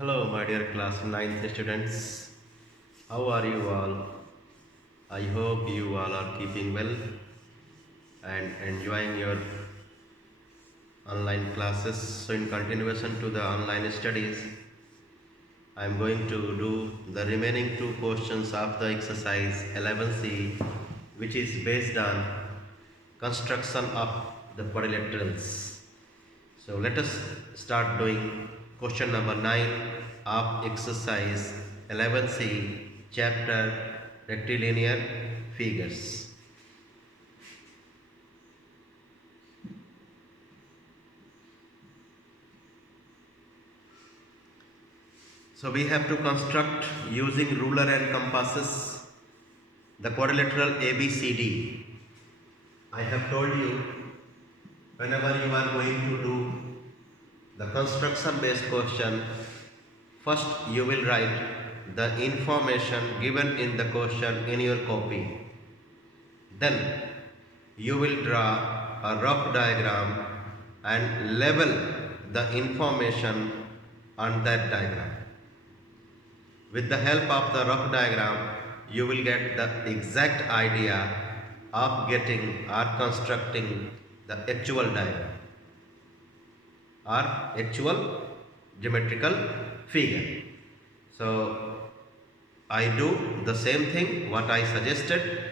Hello, my dear class 9th students. How are you all? I hope you all are keeping well and enjoying your online classes. So, in continuation to the online studies, I am going to do the remaining two questions of the exercise 11c, which is based on construction of the quadrilaterals. So let us start doing question number 9 of exercise 11c, chapter rectilinear figures. So we have to construct using ruler and compasses the quadrilateral ABCD. I have told you, whenever you are going to do the construction based question, first you will write the information given in the question in your copy. Then you will draw a rough diagram and label the information on that diagram. With the help of the rough diagram, you will get the exact idea of getting or constructing the actual diagram or actual geometrical figure. So I do the same thing what I suggested.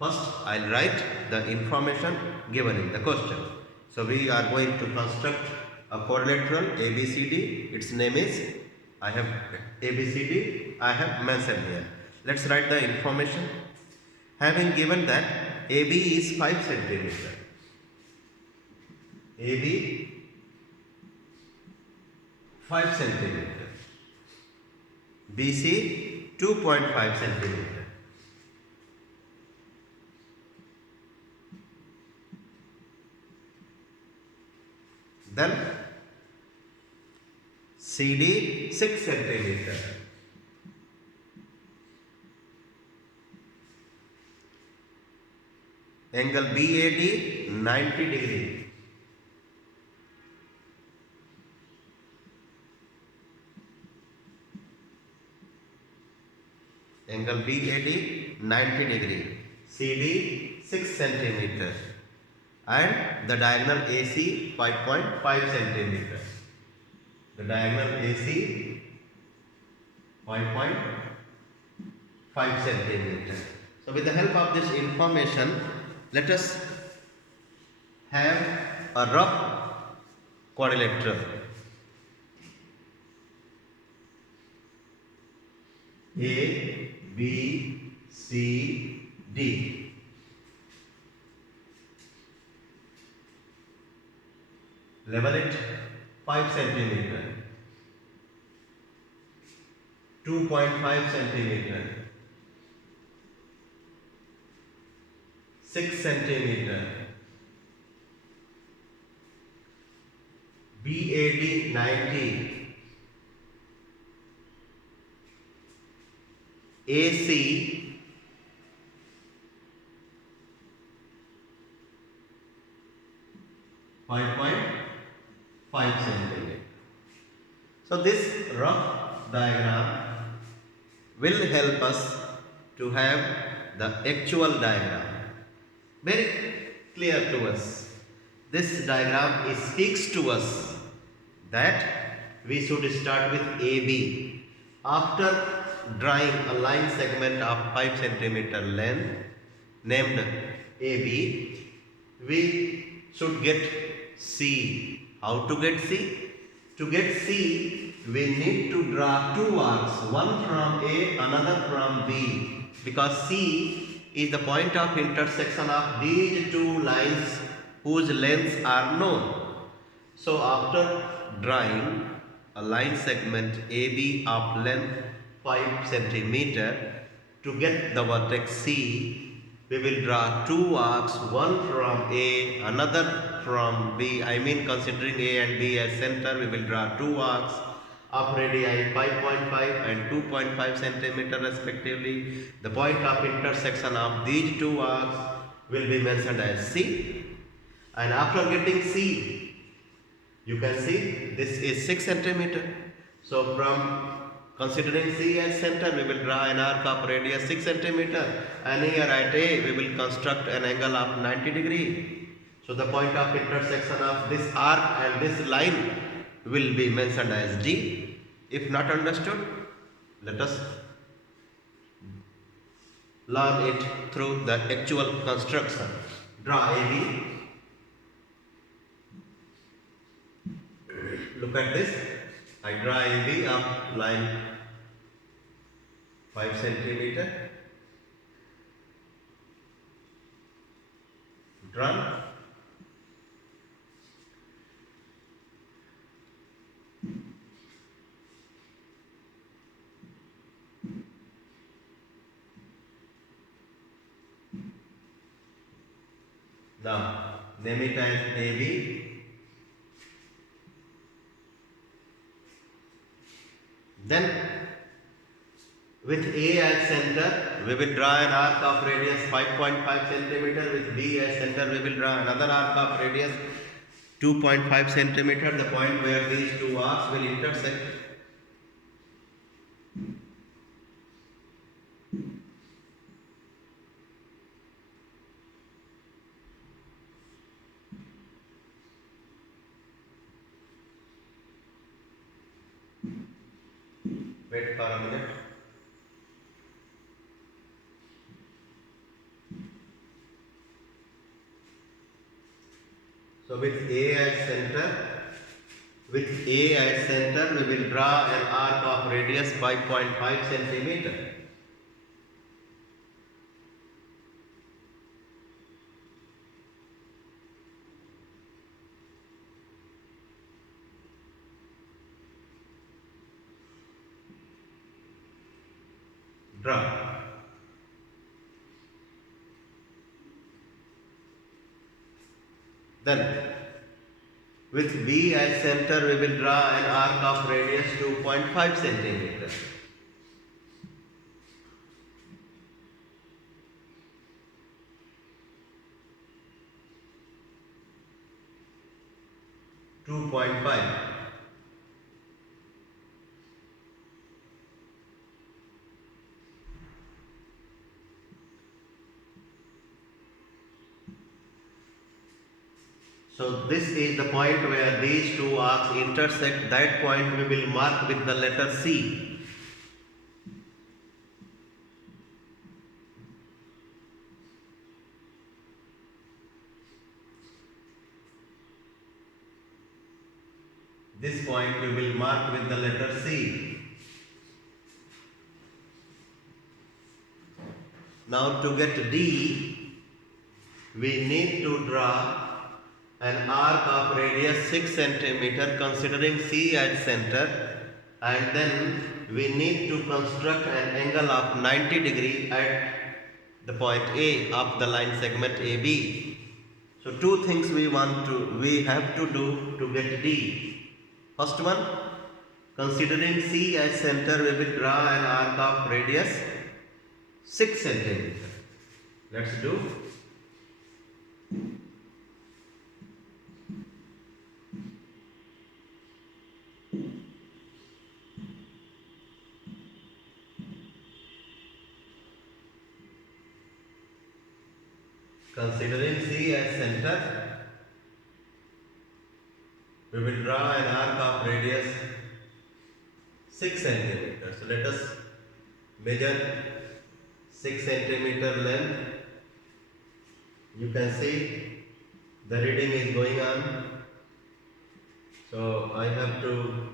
First I'll write the information given in the question. So we are going to construct a quadrilateral ABCD. Its name is, I have ABCD I have mentioned here. Let's write the information. Having given that AB is 5 centimeter. AB 5 centimeter. BC 2.5 centimeter. Then CD 6 centimeter. Angle BAD 90 degree. Angle BAD 90 degree. CD 6 centimeter. And the diagonal AC 5.5 centimeter. The diagonal AC 5.5 centimeter. So with the help of this information, let us have a rough quadrilateral. A, B, C, D. Level it 5 centimeter, 2.5 centimeter, 6 centimeter, BAD 90, AC 5.5 centimeter. So this rough diagram will help us to have the actual diagram very clear to us. This diagram speaks to us that we should start with AB. After drawing a line segment of 5 centimeter length named AB, we should get C. How to get C? To get C, we need to draw two arcs, one from A, another from B, because C is the point of intersection of these two lines whose lengths are known. So after drawing a line segment AB of length 5 centimeter, to get the vertex C, we will draw two arcs, one from A, another from B. I mean, considering A and B as center, we will draw two arcs of radii 5.5 and 2.5 centimeter respectively. The point of intersection of these two arcs will be mentioned as C. And after getting C, you can see this is 6 centimeter. So from considering C as center, we will draw an arc of radius 6 centimeter, and here at A we will construct an angle of 90 degree. So the point of intersection of this arc and this line will be mentioned as D. If not understood, let us learn it through the actual construction. Draw AB. Look at this. I draw AB up line 5 centimeter. Drawn. Now name it as AB. Then with A as center, we will draw an arc of radius 5.5 centimeter. With B as center, we will draw another arc of radius 2.5 centimeter. The point where these two arcs will intersect. Wait for a minute. So with A as center, we will draw an arc of radius 5.5 centimeter. Draw. Then with B as center, we will draw an arc of radius 2.5 centimeter. So this is the point where these two arcs intersect. That point we will mark with the letter C. This point we will mark with the letter C. Now to get D, we need to draw an arc of radius 6 centimeter considering C as center, and then we need to construct an angle of 90 degree at the point A of the line segment AB. So two things we have to do to get D. First one, considering C as center, we will draw an arc of radius 6 centimeter. Let's do. Considering C as center, we will draw an arc of radius 6 centimeter. So let us measure 6 centimeter length. You can see the reading is going on. So I have to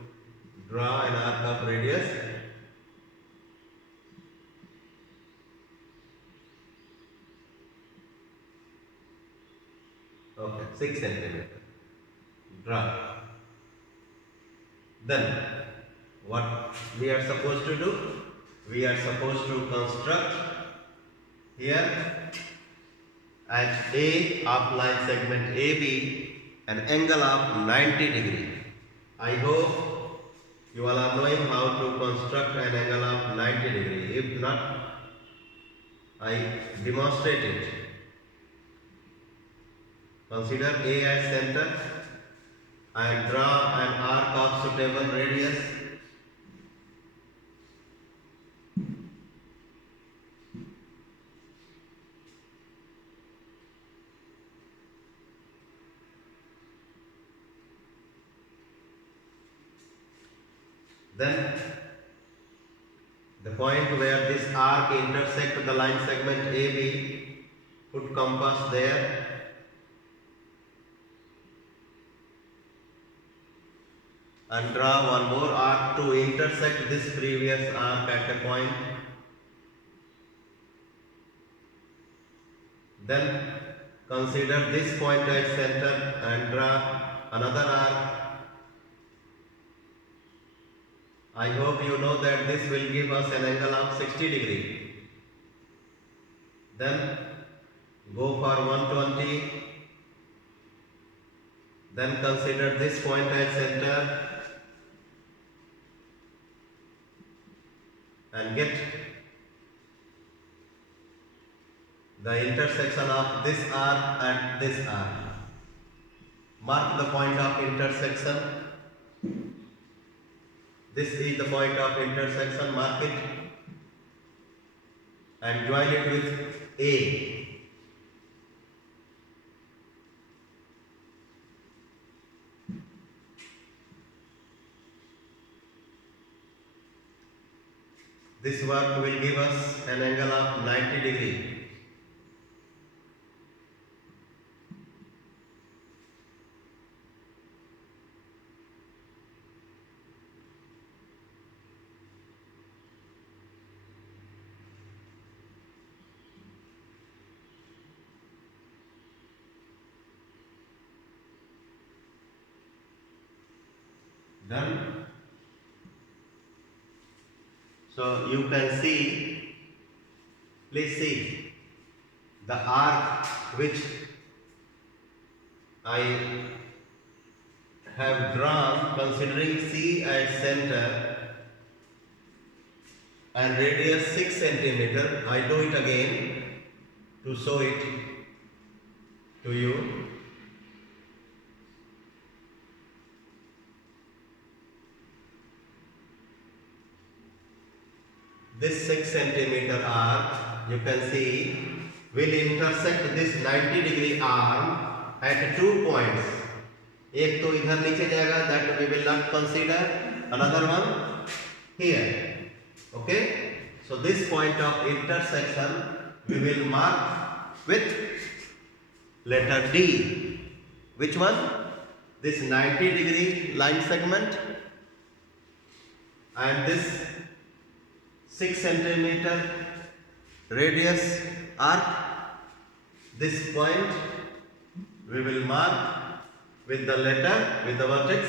draw an arc of radius. Okay, 6 centimeter. Draw. Then what we are supposed to do? We are supposed to construct here at A of line segment AB an angle of 90 degree. I hope you all are knowing how to construct an angle of 90 degree. If not, I demonstrate it. Consider A as center and draw an arc of suitable radius Then the point where this arc intersects the line segment AB, put compass there. And draw one more arc to intersect this previous arc at a point. Then consider this point as center and draw another arc. I hope you know that this will give us an angle of 60 degree. Then go for 120. Then consider this point as center and get the intersection of this arc and this arc. Mark the point of intersection. This is the point of intersection. Mark it and join it with A. This work will give us an angle of 90 degree. Done. So you can see, please see the arc which I have drawn considering C as center and radius 6 centimeter. I do it again to show it to you. This 6 centimeter arc, you can see, will intersect this 90 degree arm at 2 points. एक तो इधर नीचे जाएगा, that we will not consider. Another one here. Okay? So this point of intersection we will mark with letter D. Which one? This 90 degree line segment and this 6 centimeter radius arc. This point we will mark with the letter, with the vertex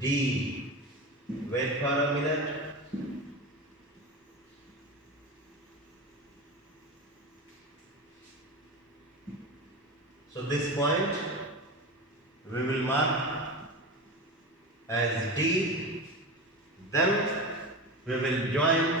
D. Wait for a minute. So this point we will mark as D. Then we will join,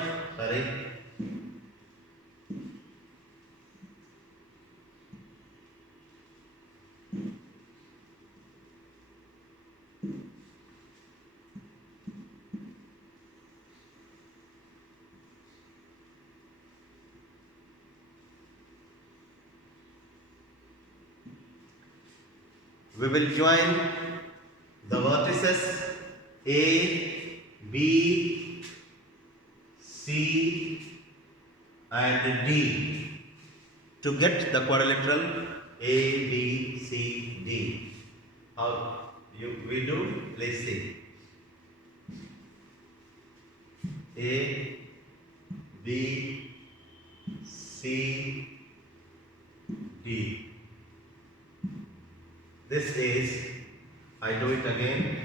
we will join the vertices A, B, C and D to get the quadrilateral A, B, C, D. How we do? Let's see. A, B, C, D. This is, I do it again.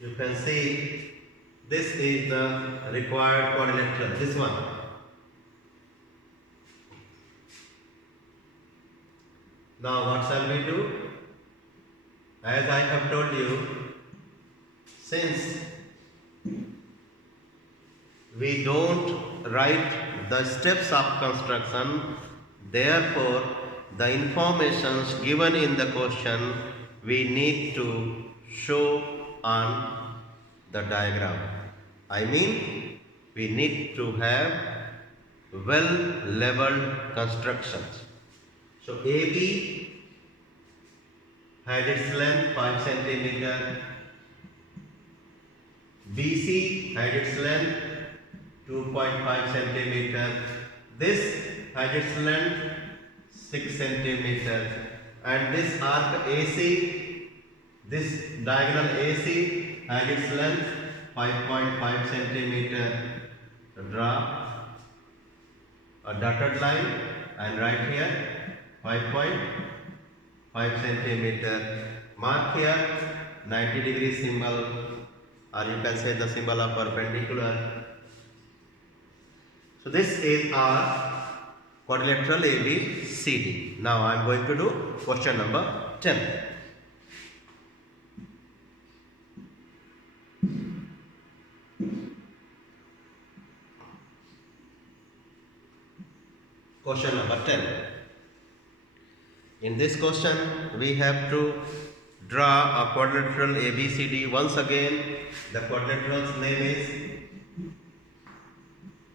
You can see this is the required quadrilateral, this one. Now what shall we do? As I have told you, since we don't write the steps of construction, therefore the informations given in the question we need to show on the diagram. I mean, we need to have well leveled constructions. So AB has its length 5 centimeter. BC has its length 2.5 centimeter. This has its length 6 centimeter. And this arc AC, this diagonal AC has its length 5.5 centimeter. So draw a dotted line and write here 5.5 centimeter. Mark here 90-degree symbol, or you can say the symbol of perpendicular. So this is our quadrilateral ABCD. Now I am going to do question number 10. Question number 10. In this question, we have to draw a quadrilateral ABCD. Once again, the quadrilateral's name is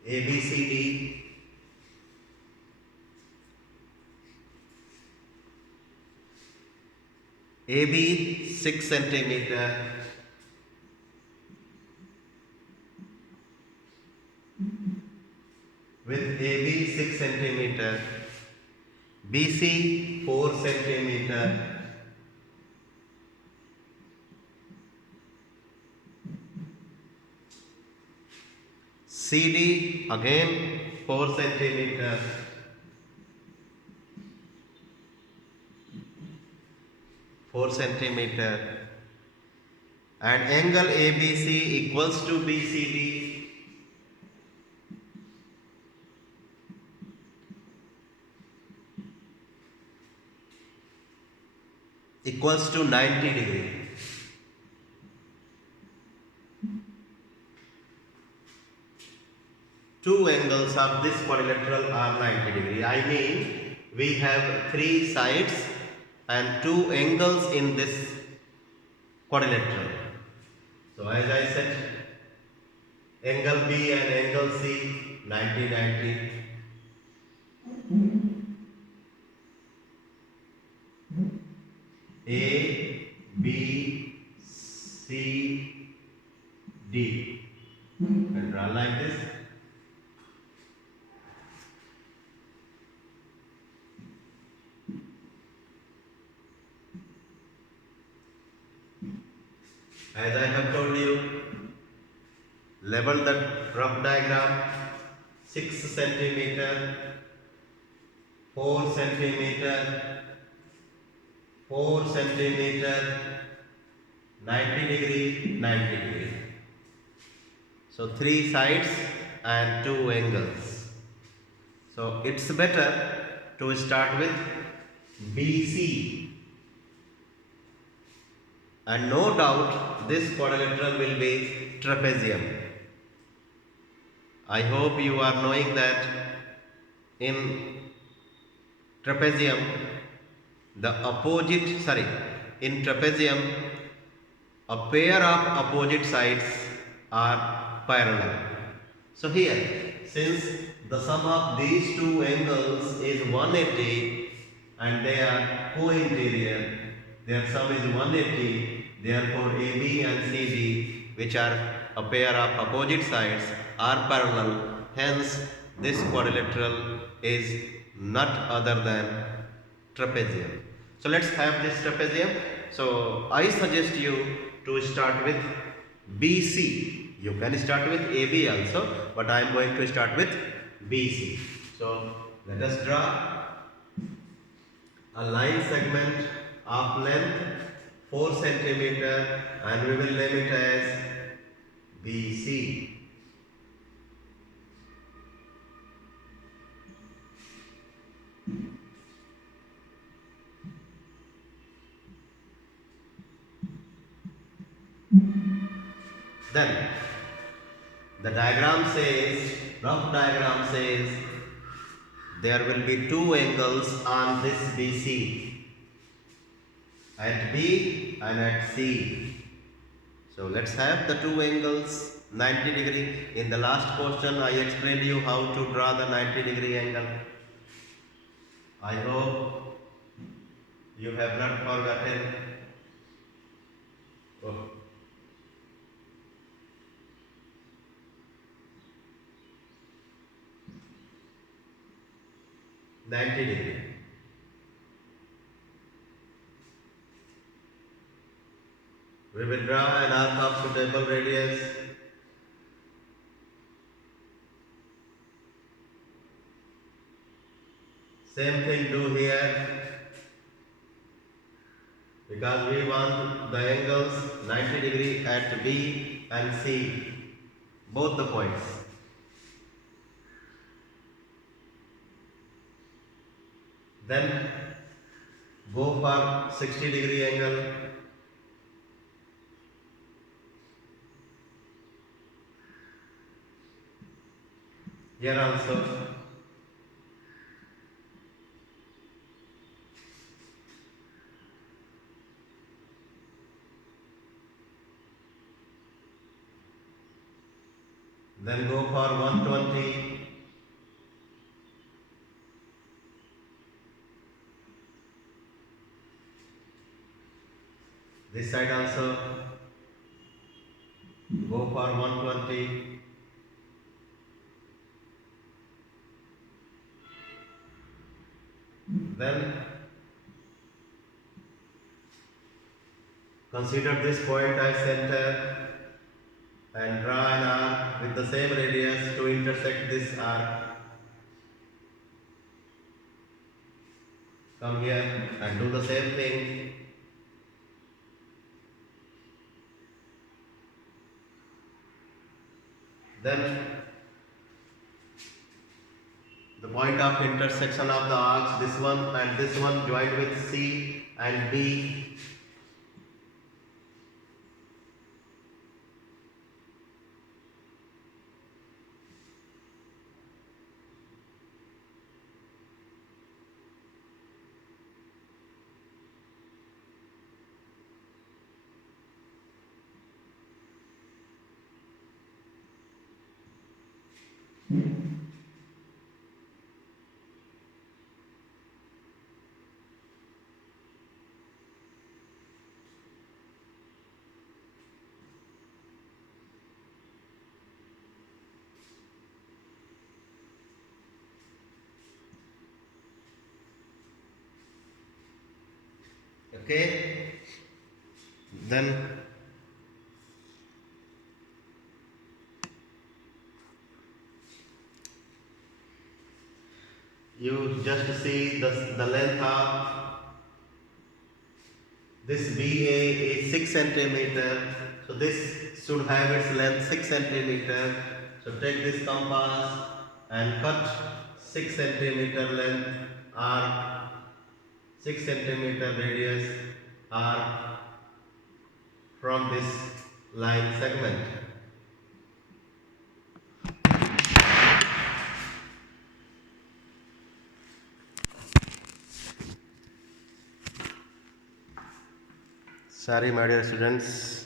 ABCD. AB 6 centimeter, with AB 6 centimeter, BC 4 centimeter, CD again 4 centimeter, and angle ABC equals to BCD equals to 90 degree. Two angles of this quadrilateral are 90 degree. I mean, we have three sides and two angles in this quadrilateral. So as I said, angle B and angle C 90-90. A, B, C, D. And draw like this. As I have told you, label the rough diagram 6 centimeter, 4 centimeter, 4 centimeter, 90 degree, 90 degree. So three sides and two angles. So it's better to start with BC. And no doubt this quadrilateral will be trapezium. I hope you are knowing that in trapezium in trapezium a pair of opposite sides are parallel. So here, since the sum of these two angles is 180 and they are co-interior, their sum is 180, therefore AB and CD, which are a pair of opposite sides, are parallel. Hence, this quadrilateral is none other than trapezium. So let's have this trapezium. So I suggest you to start with BC. You can start with AB also, but I am going to start with BC. So let us draw a line segment of length 4 centimeter and we will name it as BC. Then the rough diagram says there will be two angles on this BC, at B and at C. So let's have the two angles 90 degree. In the last question I explained you how to draw the 90 degree angle. I hope You have not forgotten. Oh. $90. We will draw an arc of suitable radius. Same thing do here, because we want the angles 90 at B and C, both the points. Then go for 60 angle. Here also. Then go for 120. This side also. Go for 120. Then consider this point as center and draw an arc with the same radius to intersect this arc. Come here and do the same thing. Then the point of intersection of the arcs, this one and this one, joined with C and B. Okay, then you just see the length of this BA is 6 centimeter, so this should have its length 6 centimeter. So take this compass and cut 6 centimeter length arc, 6 centimeter radius arc from this line segment. Sorry, my dear students.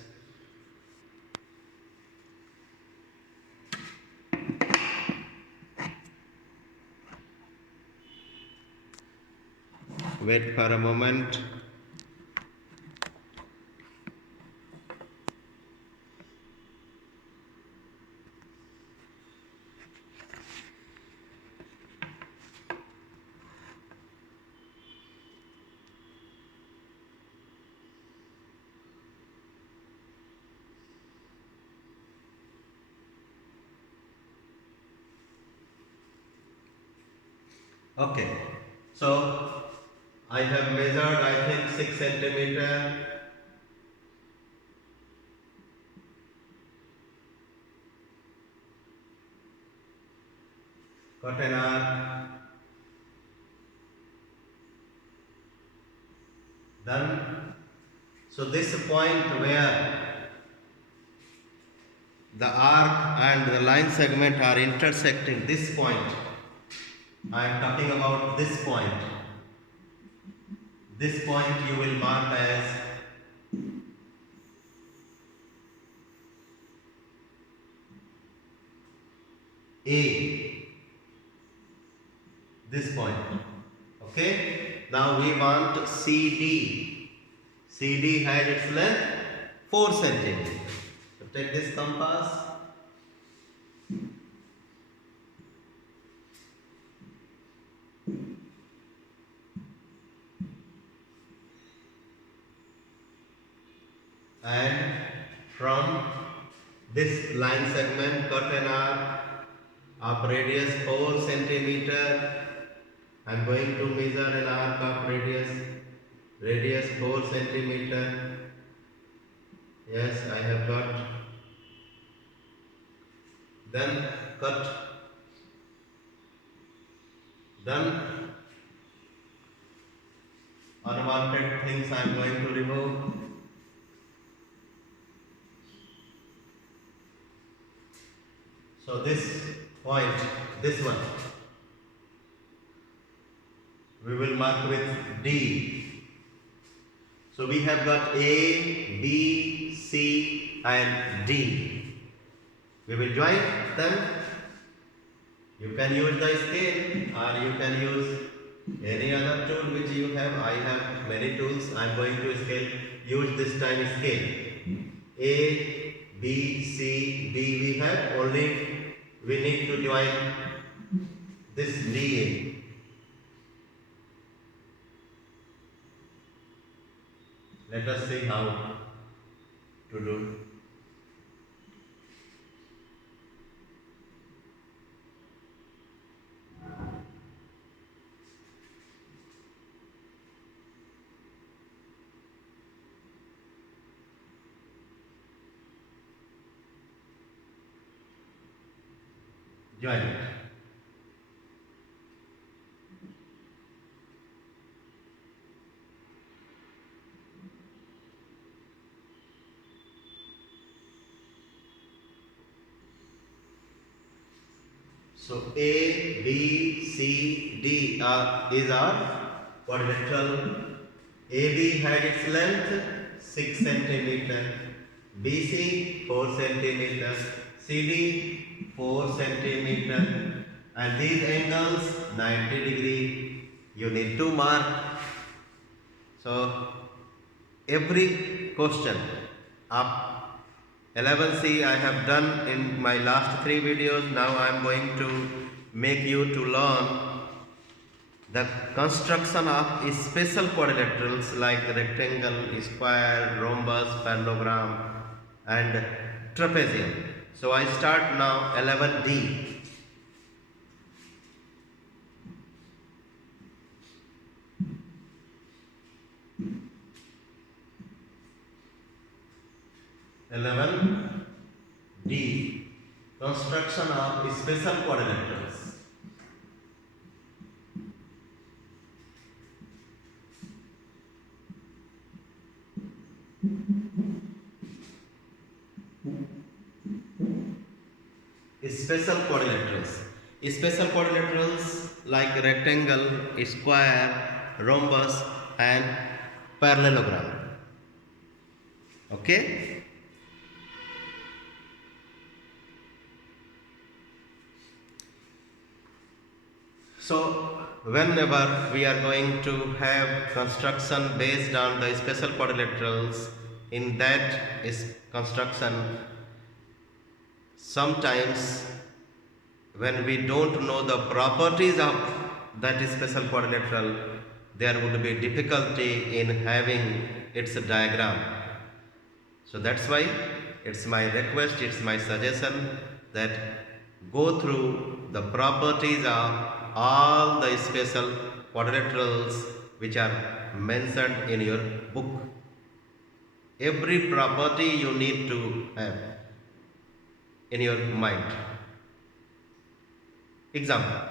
Wait for a moment. Okay, so I have measured, I think, 6 centimeter. Cut an arc. Done. So this point where the arc and the line segment are intersecting, this point, I am talking about this point. This point you will mark as A. This point. Okay? Now we want CD. CD has its length 4 centimeters. So take this compass. And from this line segment cut an arc of radius 4 centimeter. I am going to measure an arc of radius 4 centimeter. Yes, I have got. Then cut. Done. Unwanted things I am going to remove. So this point, this one, we will mark with D. So we have got A, B, C and D. We will join them. You can use the scale or you can use any other tool which you have. I have many tools. I am going to use this time scale. A, B, C, D we have. Only we need to join this D in. Let us see how to do. Join it. So A, B, C, D is our quadrilateral. AB has its length 6 centimeter, BC 4 centimeter, CD 4 centimeter, and these angles 90 degree. You need to mark. So every question of 11C I have done in my last 3 videos. Now I am going to make you to learn the construction of special quadrilaterals like rectangle, square, rhombus, parallelogram and trapezium. So I start now 11D. D. Construction of special quadrilaterals. Special quadrilaterals. Special quadrilaterals like rectangle, square, rhombus and parallelogram. Okay? So whenever we are going to have construction based on the special quadrilaterals, in that is construction, sometimes when we don't know the properties of that special quadrilateral, there would be difficulty in having its diagram. So that's why it's my request, it's my suggestion that go through the properties of all the special quadrilaterals which are mentioned in your book. Every property you need to have in your mind. Example.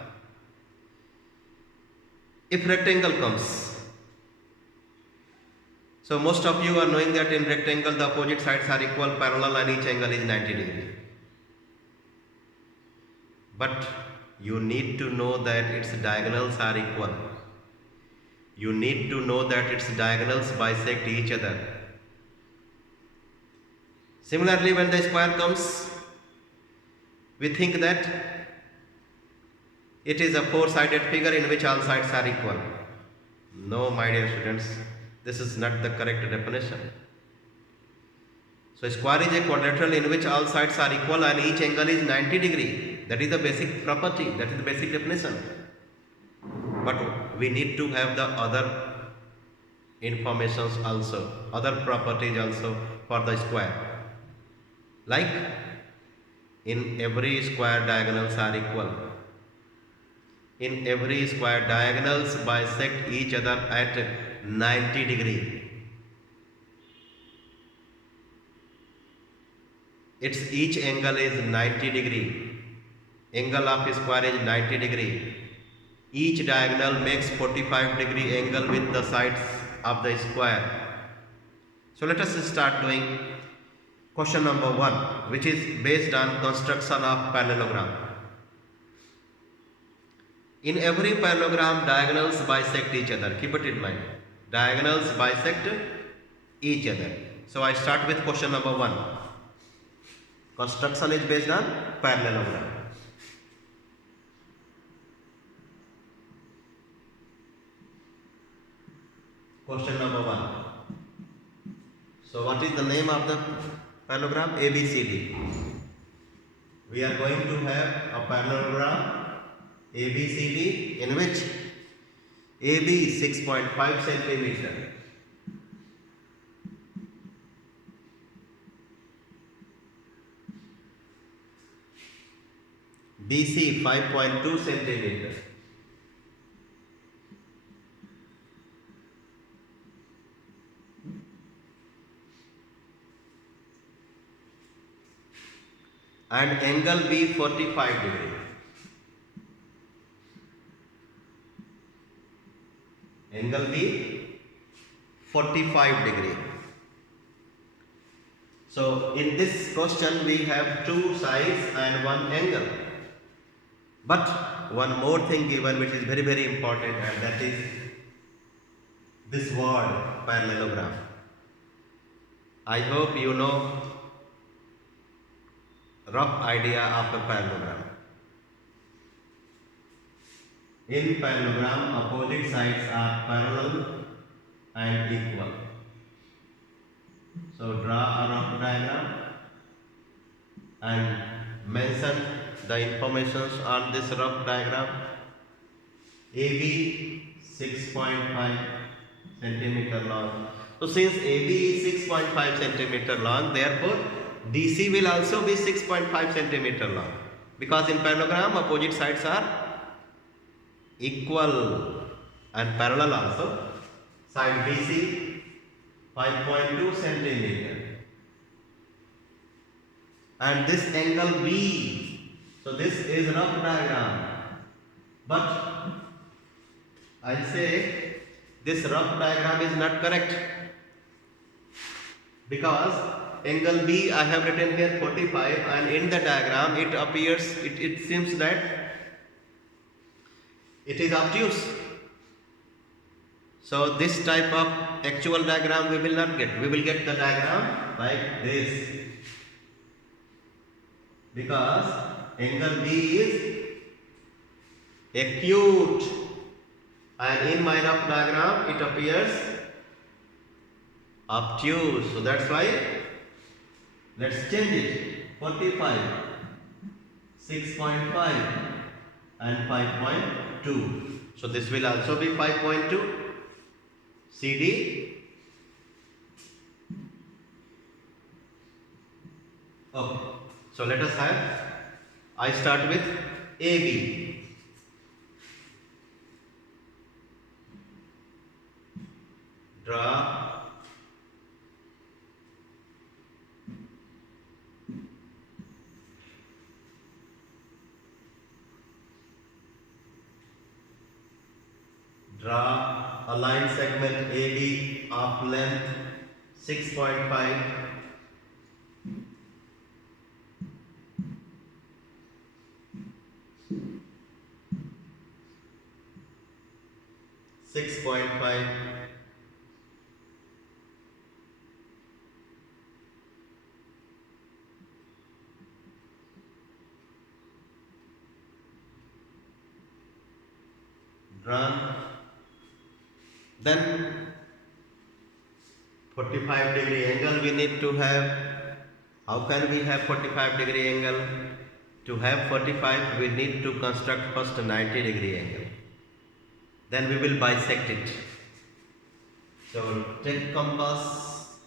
If rectangle comes, so most of you are knowing that in rectangle the opposite sides are equal, parallel and each angle is 90 degree. But you need to know that its diagonals are equal. You need to know that its diagonals bisect each other. Similarly, when the square comes, we think that it is a four-sided figure in which all sides are equal. No, my dear students, this is not the correct definition. So square is a quadrilateral in which all sides are equal and each angle is 90 degree. That is the basic property, that is the basic definition. But we need to have the other informations also, other properties also for the square. Like in every square diagonals are equal. In every square diagonals bisect each other at 90 degree. Its each angle is 90 degree. Angle of a square is 90 degree. Each diagonal makes 45 degree angle with the sides of the square. So let us start doing question number 1, which is based on construction of parallelogram. In every parallelogram, diagonals bisect each other. Keep it in mind. Diagonals bisect each other. So I start with question number 1. Construction is based on parallelogram. Question number 1. So what is the name of the parallelogram? ABCD. We are going to have a parallelogram ABCD in which AB is 6.5 centimeter. BC 5.2 centimeter. And angle B 45 degree. Angle B 45 degree. So in this question we have two sides and one angle. But one more thing given which is very very important, and that is this word parallelogram. I hope you know rough idea of a parallelogram. In parallelogram, opposite sides are parallel and equal. So draw a rough diagram and mention the informations on this rough diagram. AB 6.5 centimeter long. So since AB is 6.5 centimeter long, therefore DC will also be 6.5 centimeter long, because in parallelogram opposite sides are equal and parallel also. Side BC 5.2 centimeter and this angle B. So this is rough diagram, but I say this rough diagram is not correct, because angle B I have written here 45, and in the diagram it appears, it seems that it is obtuse. So this type of actual diagram we will not get. We will get the diagram like this, because angle B is acute, and in my rough diagram it appears obtuse. So that's why let's change it. 45, 6.5 and 5.2. So this will also be 5.2. CD. Okay. So let us have, I start with AB. Draw a line segment AB of length 6.5 6.5 run Then 45-degree angle we need to have. How can we have 45-degree angle? To have 45, we need to construct first a 90-degree angle. Then we will bisect it. So take compass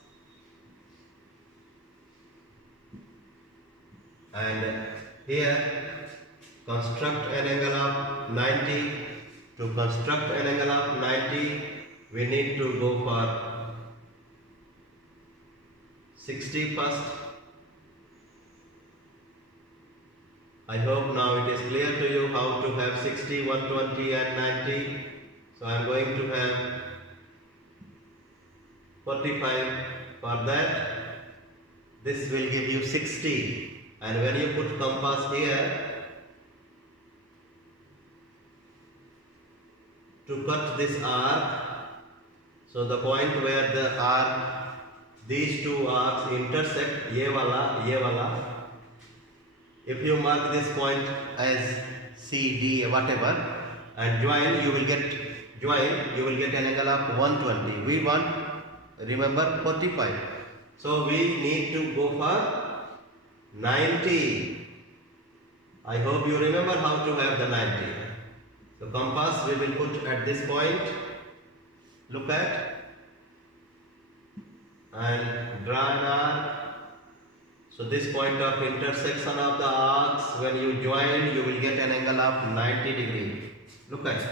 and here construct an angle of 90. To construct an angle of 90, we need to go for 60 first. I hope now it is clear to you how to have 60, 120 and 90. So I am going to have 45 for that. This will give you 60. And when you put compass here, to cut this arc, so the point where the arc, these two arcs intersect, ye wala, if you mark this point as C, D, whatever, and join, you will get an angle of 120. We want, remember, 45. So we need to go for 90. I hope you remember how to have the 90. So compass we will put at this point. Look at and draw an arc. So this point of intersection of the arcs, when you join, you will get an angle of 90 degree. Look at it.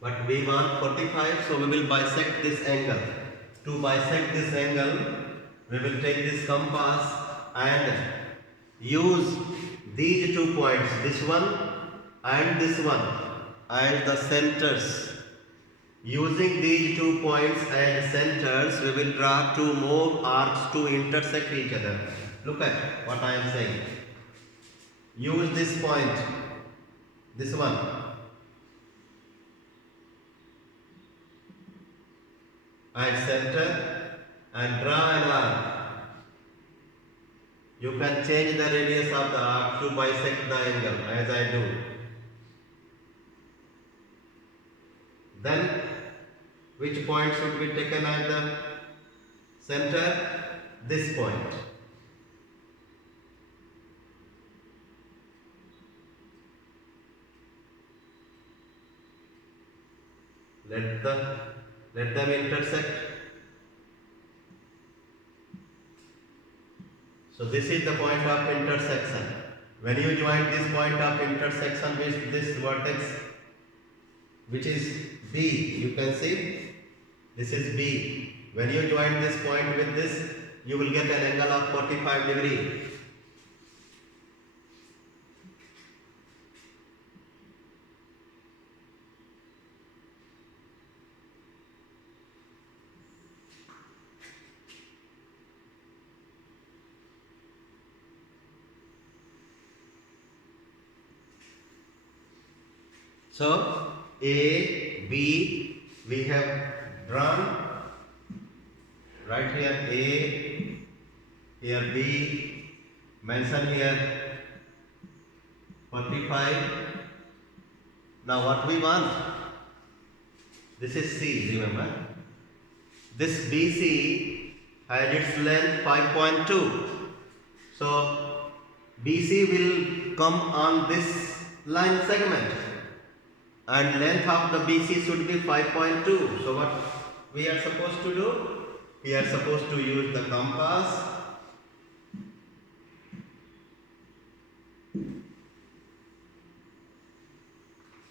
But we want 45, so we will bisect this angle. To bisect this angle, we will take this compass and use these 2 points, this one and this one, as the centers. Using these 2 points as centers, we will draw 2 more arcs to intersect each other. Look at what I am saying. Use this point, this one, as center and draw an arc. You can change the radius of the arc to bisect the angle as I do. Then which point should be taken as the center? This point. Let them intersect. So this is the point of intersection. When you join this point of intersection with this vertex, which is B, you can see this is B. When you join this point with this, you will get an angle of 45 degree. So A, B, we have drawn. Right here A, here B, mention here 45. Now what we want? This is C, remember? This BC has its length 5.2. So BC will come on this line segment. And length of the BC should be 5.2. So what we are supposed to do? We are supposed to use the compass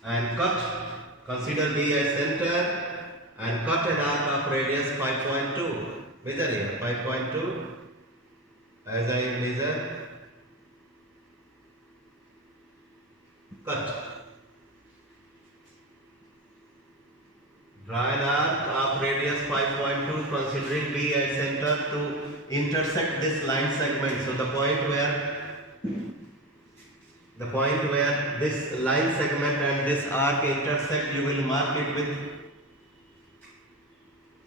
and cut. Consider B as center and cut an arc of radius 5.2. Measure here 5.2 as I measure. Cut. Draw an arc of radius 5.2 considering B as center to intersect this line segment. So the point where The point where this line segment and this arc intersect, you will mark it with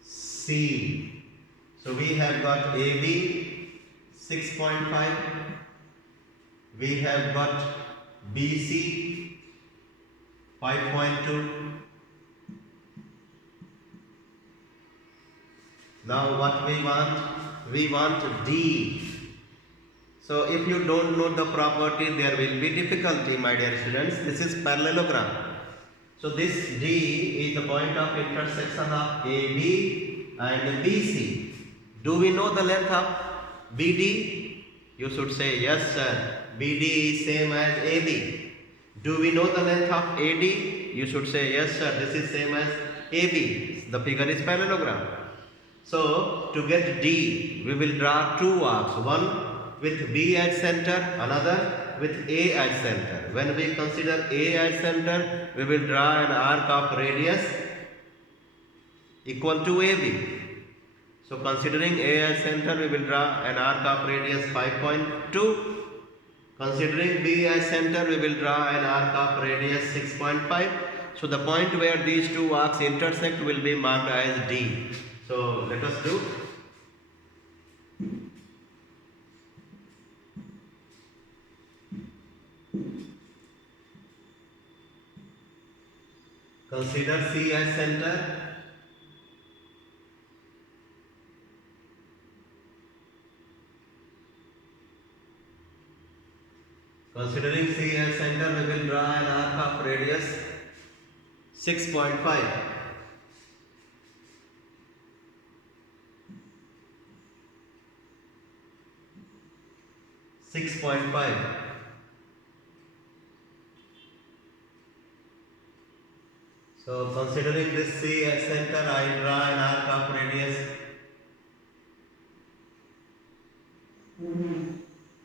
C. So we have got AB 6.5. We have got BC 5.2. Now what we want? We want D. So if you don't know the property, there will be difficulty, my dear students. This is parallelogram. So this D is the point of intersection of AB and BC. Do we know the length of BD? You should say yes, sir. BD is same as AB. Do we know the length of AD? You should say yes, sir. This is same as AB. The figure is parallelogram. So to get D, we will draw two arcs. One with B as center, another with A as center. When we consider A as center, we will draw an arc of radius equal to AB. So considering A as center, we will draw an arc of radius 5.2. Considering B as center, we will draw an arc of radius 6.5. So the point where these two arcs intersect will be marked as D. So let us do. Consider C as center. Considering C as center, we will draw an arc of radius 6.5. So considering this C as center, I draw an arc of radius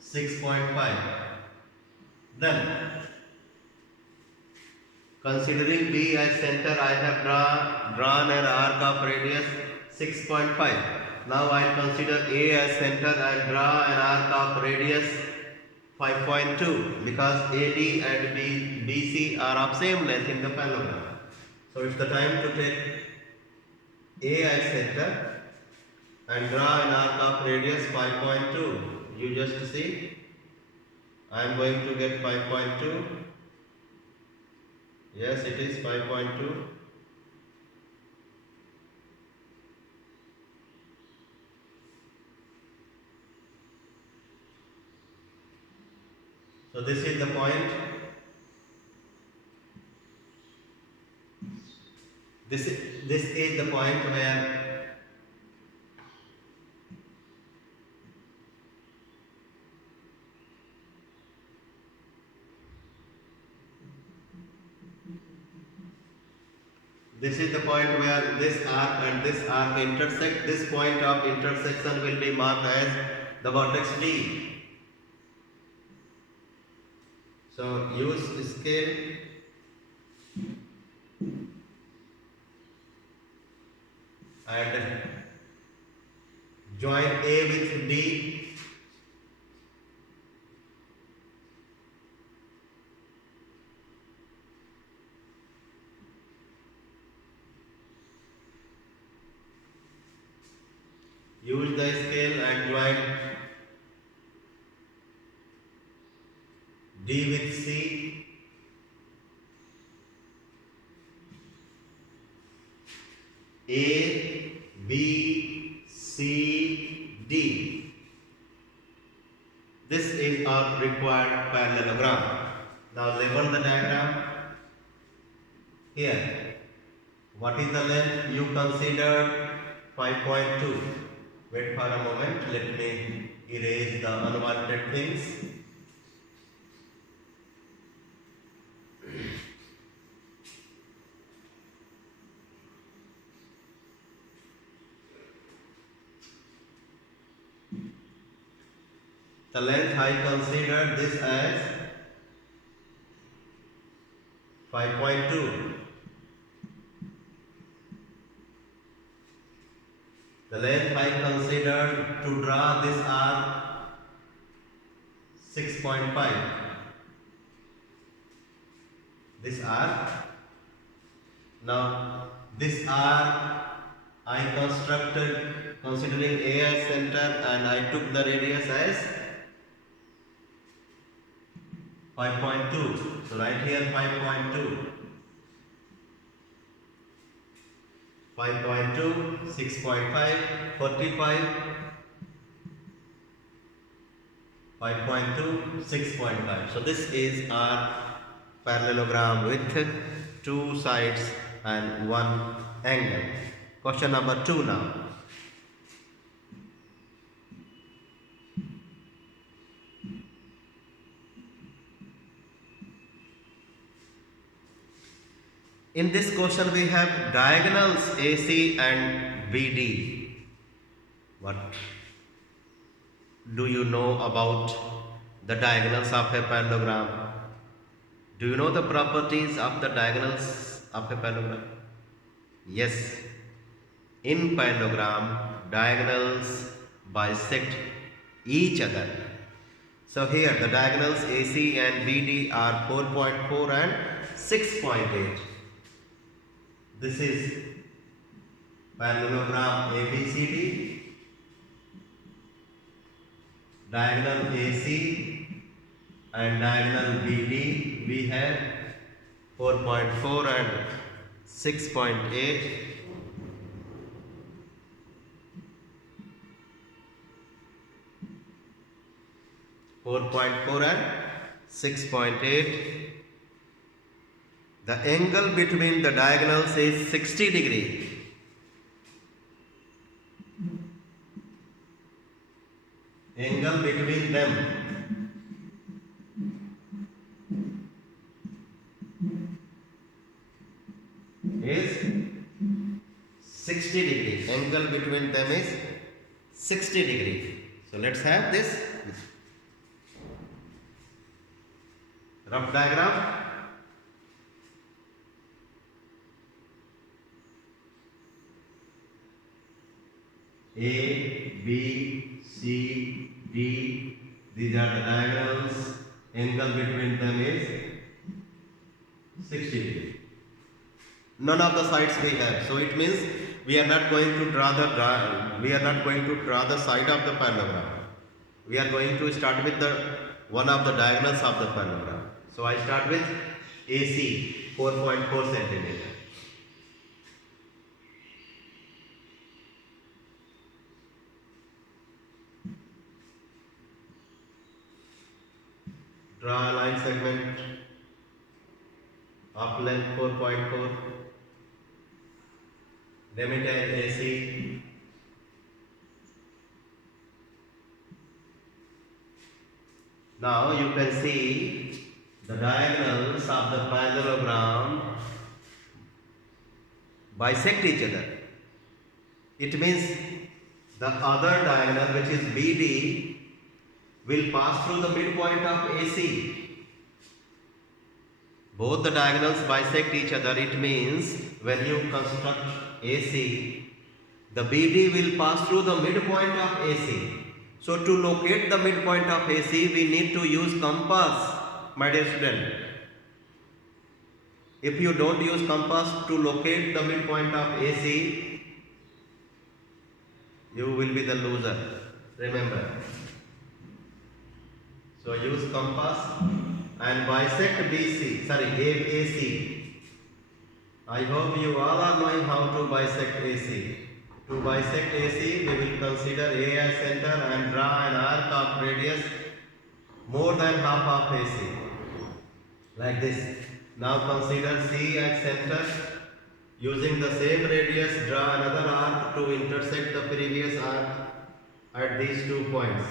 6.5. Then considering B as center, I have drawn an arc of radius 6.5. Now I consider A as center and draw an arc of radius 5.2 because AD and BC are of same length in the parallelogram. So it's the time to take A as center and draw an arc of radius 5.2. You just see, I am going to get 5.2. Yes, it is 5.2. So this is the point. This is the point where this arc and this arc intersect. This point of intersection will be marked as the vertex D. So use scale and join A with D. Use the scale and join D with C. A, B, C, D. This is our required parallelogram. Now label the diagram. Here, what is the length? You considered 5.2. Wait for a moment, let me erase the unwanted things. The length I considered this as 5.2. The length I considered to draw this arc 6.5. This R. Now this R I constructed considering A as center, and I took the radius as 5.2. So right here 5.2. 5.2, 6.5, 45, 5.2, 6.5. So this is our parallelogram with two sides and one angle. Question number 2 now. In this question we have diagonals AC and BD. What do you know about the diagonals of a parallelogram? Do you know the properties of the diagonals of a parallelogram? Yes. In parallelogram, diagonals bisect each other. So here the diagonals AC and BD are 4.4 and 6.8. This is parallelogram ABCD. Diagonal AC and diagonal BD we have 4.4 and 6.8. 4.4 and 6.8. The angle between the diagonals is 60 degree. Angle between them is 60 degree. Angle between them is 60 degree. So let's have this rough diagram. A, B, C, D, these are the diagonals. Angle between them is 60 degree. None of the sides we have, so it means we are not going to draw the side of the parallelogram. We are going to start with the one of the diagonals of the parallelogram. So I start with AC 4.4 centimeter. Draw a line segment of length 4.4. Limit as AC. Now you can see the diagonals of the parallelogram bisect each other. It means the other diagonal, which is BD, will pass through the midpoint of AC. Both the diagonals bisect each other. It means when you construct AC, the BD will pass through the midpoint of AC. So to locate the midpoint of AC, we need to use compass, my dear student. If you don't use compass to locate the midpoint of AC, you will be the loser. Remember. So use compass and bisect AC. I hope you all are knowing how to bisect AC. To bisect AC, we will consider A as center and draw an arc of radius more than half of AC. Like this. Now consider C as center. Using the same radius, draw another arc to intersect the previous arc at these 2 points.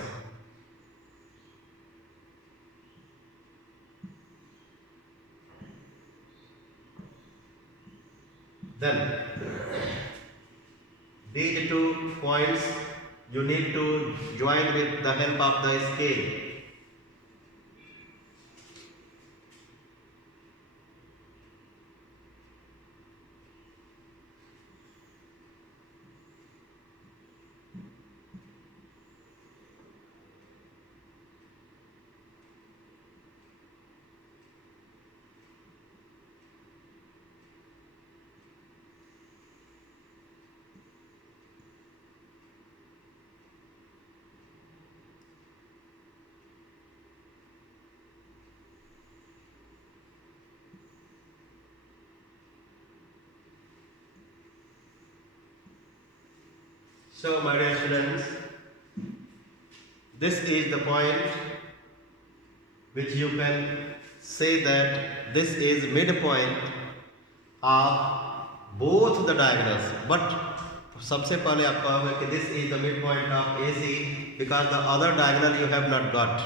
Then these 2 points you need to join with the help of the scale. So my dear students, this is the point which you can say that this is midpoint of both the diagonals. But सबसे पहले आपका होगा कि this is the midpoint of AC because the other diagonal you have not got.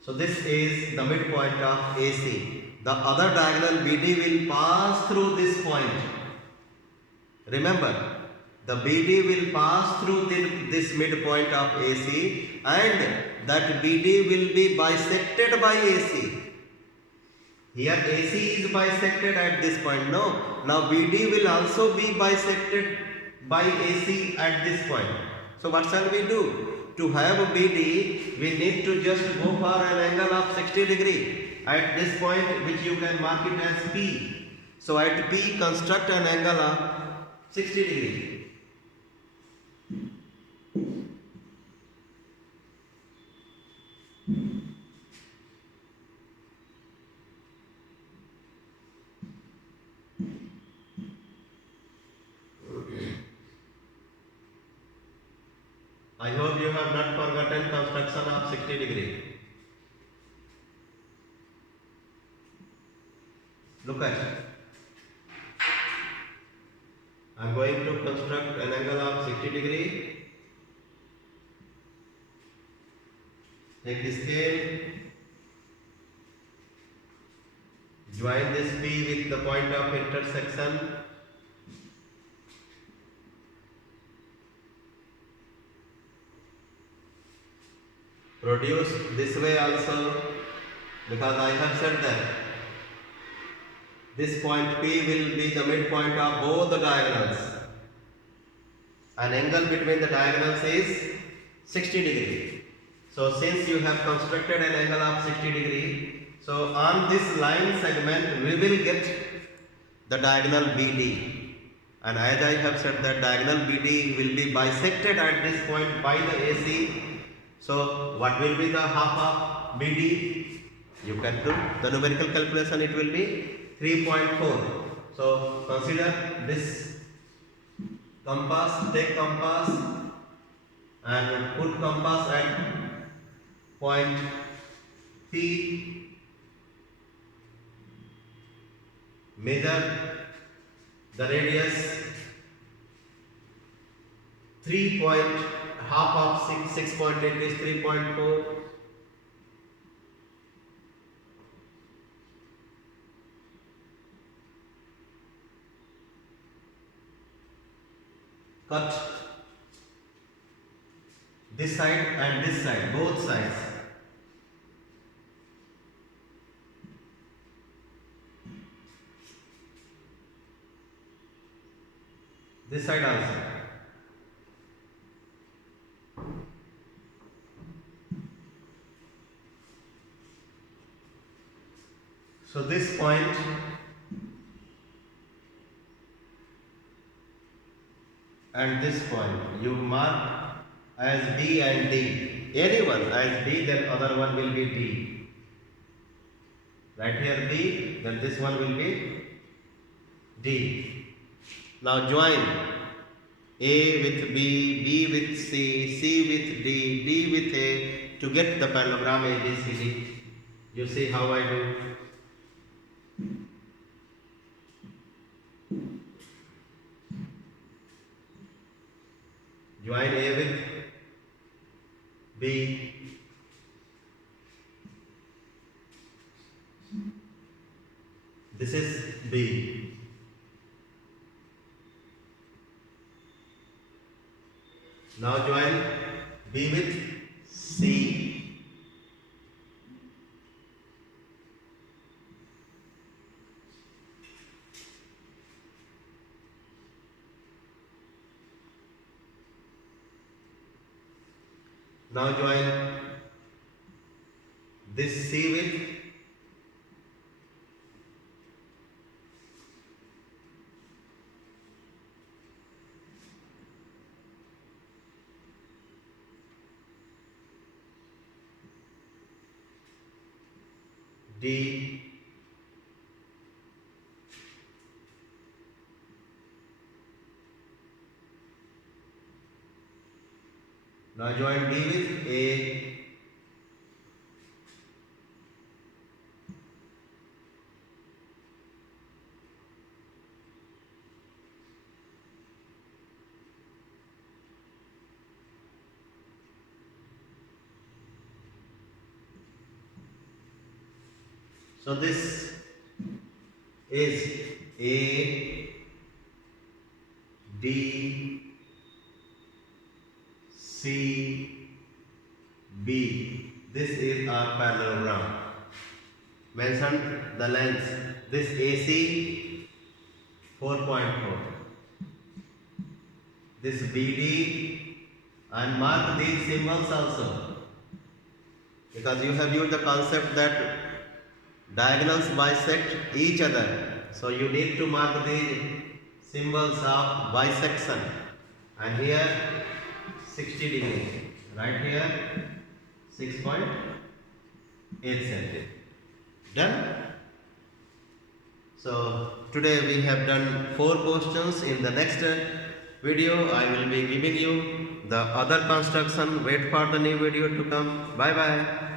So this is the midpoint of AC. The other diagonal BD will pass through this point. Remember, the BD will pass through this midpoint of AC, and that BD will be bisected by AC. Here AC is bisected at this point. No, now BD will also be bisected by AC at this point. So what shall we do? To have BD, we need to just go for an angle of 60 degree at this point, which you can mark it as P. So at P, construct an angle of 60 degree. I hope you have not forgotten construction of 60 degree. Look at it. I am going to construct an angle of 60 degree. Take the scale. Join this P with the point of intersection. Produce this way also, because I have said that this point P will be the midpoint of both the diagonals. An angle between the diagonals is 60 degree. So since you have constructed an angle of 60 degree, so on this line segment we will get the diagonal BD. And as I have said that diagonal BD will be bisected at this point by the AC. So what will be the half of BD? You can do the numerical calculation, it will be 3.4. So consider this compass, take compass and put compass at point P. Measure the radius half of 6.8 is 3.4. Cut this side and this side, both sides. This side also. So this point and this point you mark as B and D. Anyone as D, then other one will be D. Right here B, then this one will be D. Now join A with B, B with C, C with D, D with A to get the parallelogram ABCD. You see how I do? Join A with B. This is B. Now join B with C. Now join this C with D. Now join D with A. So this is A, D, C, B. This is our parallelogram. Mention the length. This AC 4.4. This BD, and mark these symbols also, because you have used the concept that diagonals bisect each other. So you need to mark the symbols of bisection. And here 60 degrees. Right here 6.8 centimeters. Done? So today we have done 4 questions. In the next video I will be giving you the other construction. Wait for the new video to come. Bye bye.